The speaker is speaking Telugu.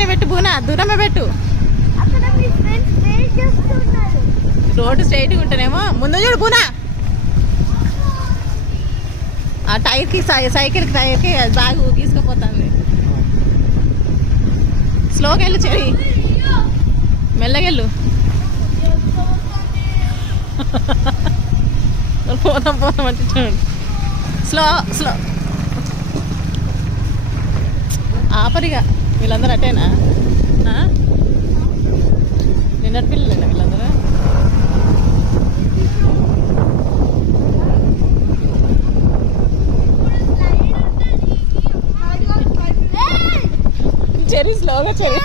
అట్టే పెట్టు బూనా, దూరమే పెట్టు. రోడ్డు స్ట్రైట్గా ఉంటేనేమో ముందు చూడు బూనా. ఆ టైర్కి సైకిల్కి టైర్కి బ్యాగ్ తీసుకుపోతుంది. స్లోగా వెళ్ళు చెరి, మెల్లగెళ్ళు. పోతాం పోతాం అంటే చూడండి. స్లో స్లో ఆపరిగా. వీళ్ళందరూ అట్టేనా? నిన్నటి పిల్లలేనా వీళ్ళందరూ? చెరి స్లోగా చెరి.